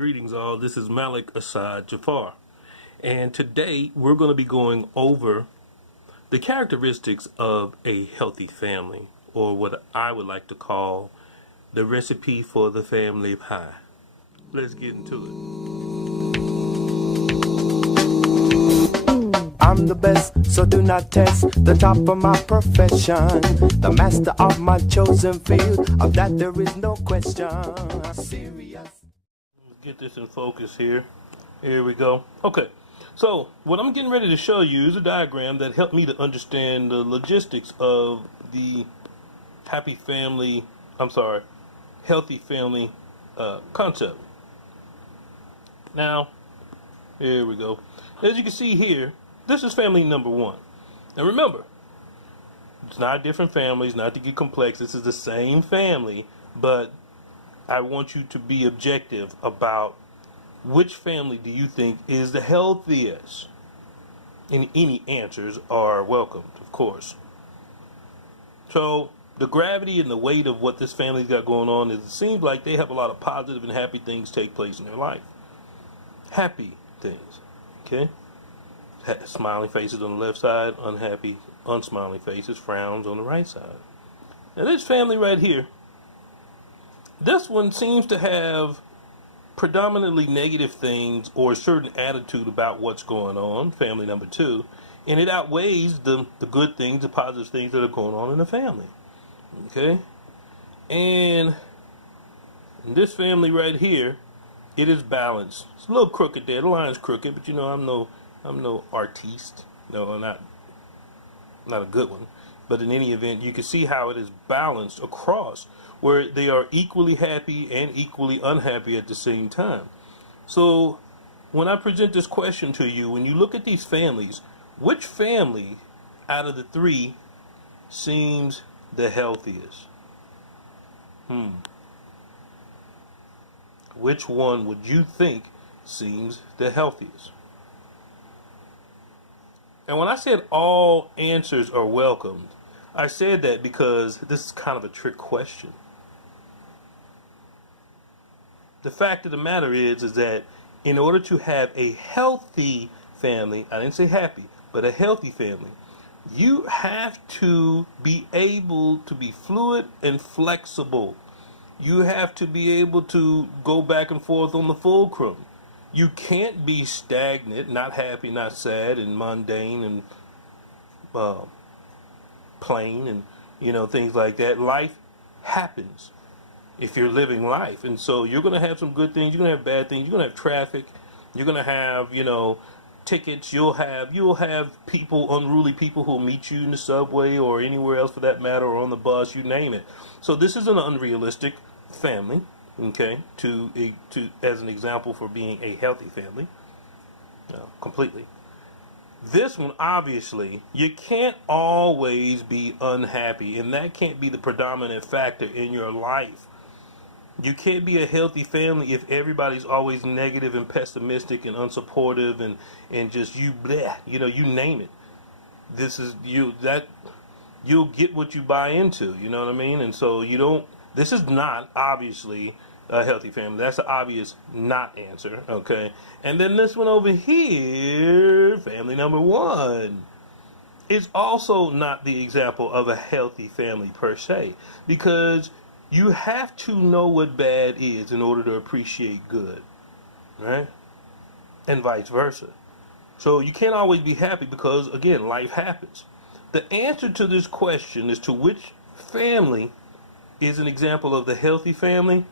Greetings all, this is Malik Assad Jafar, and today we're going to be going over the characteristics of a healthy family, or what I would like to call the recipe for the family pie. Let's get into it. I'm the best, so do not test the top of my profession, the master of my chosen field, of that there is no question. Serious. Get this in focus here. Here we go. Okay, so what I'm getting ready to show you is a diagram that helped me to understand the logistics of the healthy family concept. Now, here we go. As you can see here, this is family number one. And remember, it's not different families, not to get complex. This is the same family, but I want you to be objective about which family do you think is the healthiest. And any answers are welcomed, of course. So the gravity and the weight of what this family's got going on is it seems like they have a lot of positive and happy things take place in their life. Happy things, okay? Smiling faces on the left side, unhappy, unsmiling faces, frowns on the right side. Now this family right here, this one seems to have predominantly negative things or a certain attitude about what's going on, family number two, and it outweighs the good things, the positive things that are going on in the family. Okay? And in this family right here, it is balanced. It's a little crooked there. The line's crooked, but you know I'm no artiste. No, I'm not a good one. But in any event, you can see how it is balanced across, where they are equally happy and equally unhappy at the same time. So when I present this question to you, when you look at these families, which family out of the three seems the healthiest? Which one would you think seems the healthiest? And when I said all answers are welcomed, I said that because this is kind of a trick question. The fact of the matter is that in order to have a healthy family, I didn't say happy, but a healthy family, you have to be able to be fluid and flexible. You have to be able to go back and forth on the fulcrum. You can't be stagnant, not happy, not sad, and mundane, and plain, and things like that. Life happens if you're living life, and so you're going to have some good things, you're going to have bad things, you're going to have traffic, you're going to have tickets, you'll have people, unruly people who'll meet you in the subway or anywhere else for that matter, or on the bus, you name it. So this is an unrealistic family, okay, as an example for being a healthy family. Completely. This one, obviously, you can't always be unhappy, and that can't be the predominant factor in your life. You can't be a healthy family if everybody's always negative and pessimistic and unsupportive and just you bleh, you name it. You'll get what you buy into, you know what I mean? And so this is not obviously a healthy family. That's the obvious not answer, okay? And then this one over here, family number one, is also not the example of a healthy family per se, because you have to know what bad is in order to appreciate good, right? And vice versa. So you can't always be happy because, again, life happens. The answer to this question as to which family is an example of the healthy family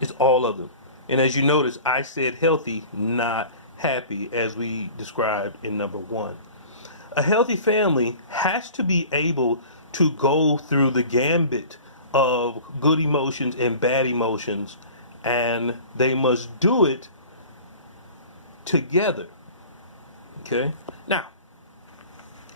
is all of them. And as you notice, I said healthy, not happy, as we described in number one. A healthy family has to be able to go through the gambit of good emotions and bad emotions, and they must do it together. Okay? Now,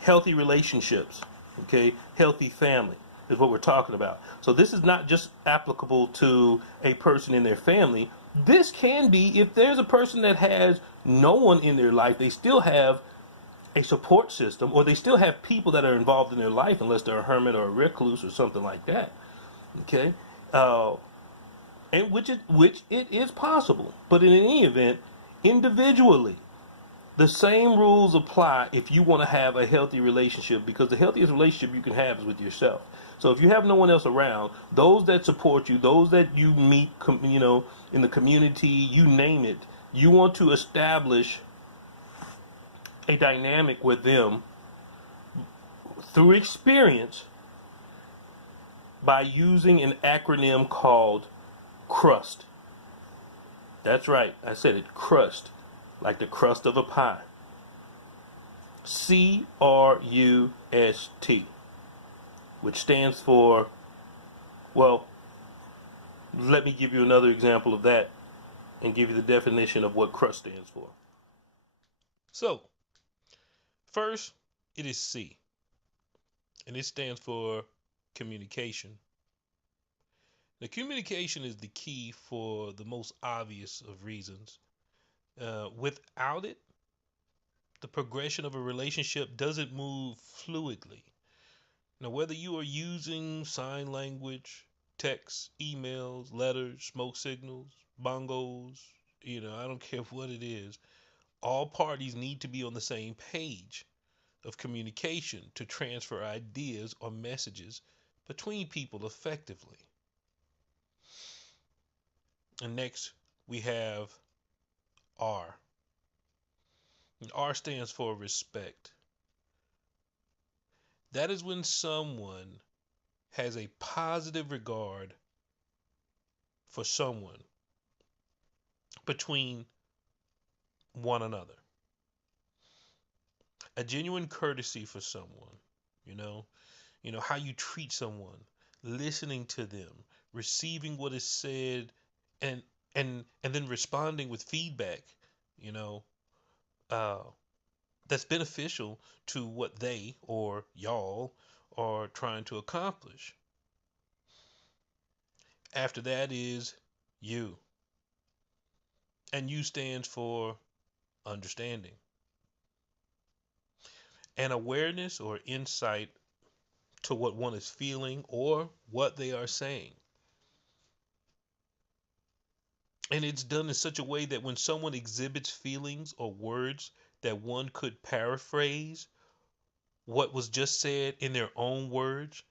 healthy relationships, okay? Healthy family is what we're talking about. So this is not just applicable to a person in their family. This can be if there's a person that has no one in their life, they still have a support system, or they still have people that are involved in their life, unless they're a hermit or a recluse or something like that. Okay? and which it is possible. But in any event, individually, the same rules apply if you want to have a healthy relationship, because the healthiest relationship you can have is with yourself. So if you have no one else around, those that support you, those that you meet, in the community, you name it, you want to establish a dynamic with them through experience by using an acronym called CRUST. That's right, I said it, CRUST, like the crust of a pie. CRUST, which stands for, well, let me give you another example of that and give you the definition of what CRUST stands for. So, first, it is C, and it stands for communication. Now, communication is the key for the most obvious of reasons. Without it, the progression of a relationship doesn't move fluidly. Now, whether you are using sign language, text, emails, letters, smoke signals, bongos, I don't care what it is, all parties need to be on the same page of communication to transfer ideas or messages between people effectively. And next, we have R. And R stands for respect. That is when someone has a positive regard for someone between one another. A genuine courtesy for someone, how you treat someone, listening to them, receiving what is said, and then responding with feedback, you know, uh, that's beneficial to what they or y'all are trying to accomplish. After that is you. And U stands for understanding. An awareness or insight to what one is feeling or what they are saying. And it's done in such a way that when someone exhibits feelings or words that one could paraphrase what was just said in their own words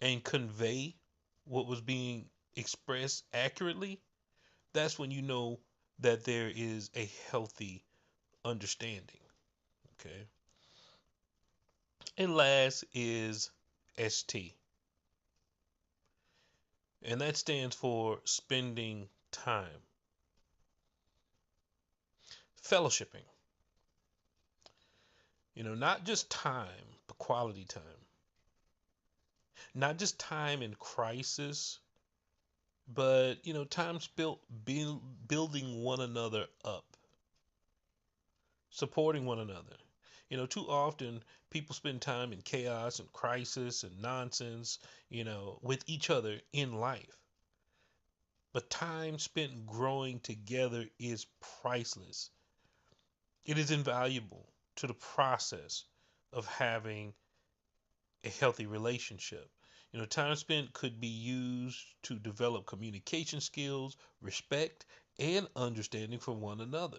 and convey what was being expressed accurately, that's when you know that there is a healthy understanding. Okay. And last is ST. And that stands for spending time. Fellowshipping. Not just time, but quality time. Not just time in crisis, but, time spent building one another up, supporting one another. Too often people spend time in chaos and crisis and nonsense, with each other in life. But time spent growing together is priceless. It is invaluable to the process of having a healthy relationship. Time spent could be used to develop communication skills, respect, and understanding for one another.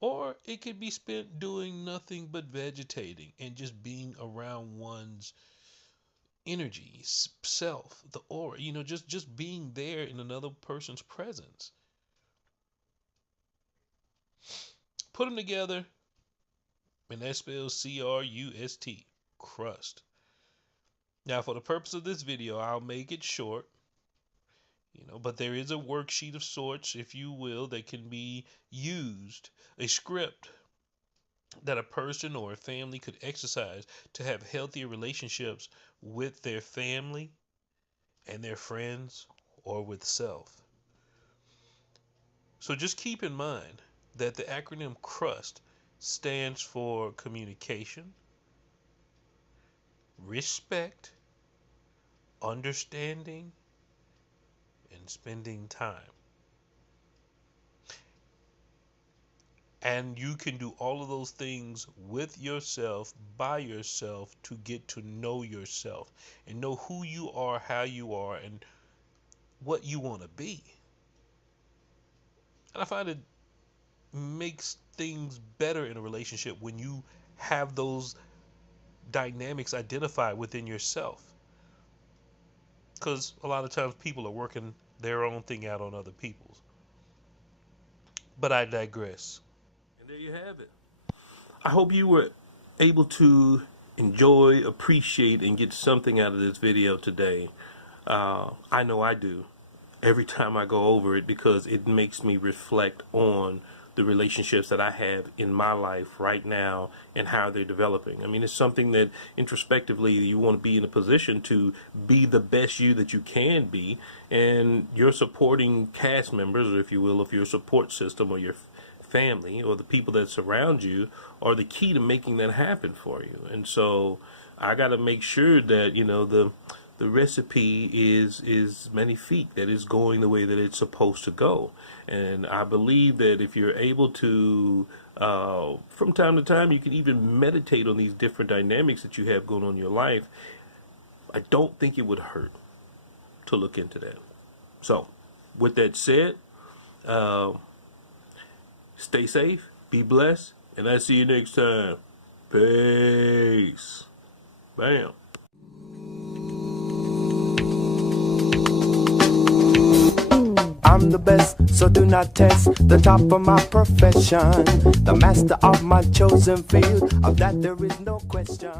Or it could be spent doing nothing but vegetating and just being around one's energy, self, the aura, just being there in another person's presence. Put them together, and that spells CRUST, crust. Now, for the purpose of this video, I'll make it short, but there is a worksheet of sorts, if you will, that can be used, a script that a person or a family could exercise to have healthier relationships with their family and their friends or with self. So just keep in mind that the acronym CRUST stands for communication, respect, understanding, and spending time. And you can do all of those things with yourself, by yourself, to get to know yourself and know who you are, how you are, and what you want to be. And I find it makes things better in a relationship when you have those dynamics identified within yourself. Because a lot of times people are working their own thing out on other people's. But I digress. And there you have it. I hope you were able to enjoy, appreciate, and get something out of this video today. I know I do every time I go over it, because it makes me reflect on the relationships that I have in my life right now and how they're developing. I mean, it's something that introspectively you want to be in a position to be the best you that you can be, and your supporting cast members, or if you will, of your support system or your family or the people that surround you are the key to making that happen for you. And so I got to make sure that, you know, the recipe is magnifique, that is going the way that it's supposed to go. And I believe that if you're able to, from time to time, you can even meditate on these different dynamics that you have going on in your life. I don't think it would hurt to look into that. So, with that said, stay safe, be blessed, and I'll see you next time. Peace. Bam. I'm the best, so do not test the top of my profession. The master of my chosen field, of that there is no question.